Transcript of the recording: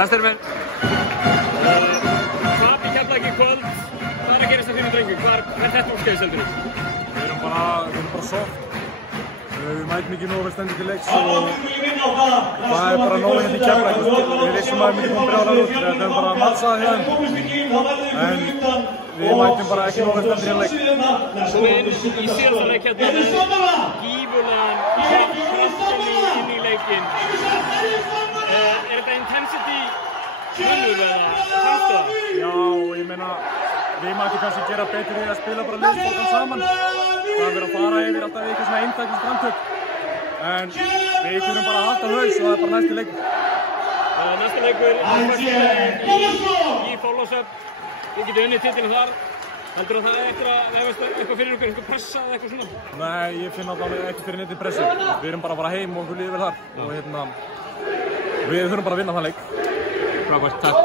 Næstur menn. Tap í Keflavík í kvöld. Hvað er að gerast það fyrir drengjum? Hvað er þetta óskeiðis heldur? Við erum bara soft. Við mætum ekki nógu vel stendur til leiks og það er bara nógu hérna í Keflavík. Við vissum að við myndum koma brjálæðir út. Við höfum bara mattsaði hérna. En við mætum bara ekki nógu vel stendur til leik. Svo inn í síðasta leik hérna með gífurlegan kraftinni inn í leikinn. Er þetta intensity grunnur eða fannstu það? Já, ég meina, við mætum kannski gera betur í að spila bara liðsfólkan saman. Það er verið að fara yfir alltaf eitthvað svona eintaklis framtök. En við þurfum bara að halda haus og það er bara næsti leikur. Næsti leikur í Þorlákshöfn. Við getum unnið titilinn þar. Heldur það eftir að hefast eitthvað fyrir ykkur, einhver pressa eða eitthvað svona? Nei, ég finn alltaf ekki fyrir neitt pressu. Við erum bara að fara heim og okkur líður vel þar. Og við þurfum bara að vinna þann leik. Frábært, takk.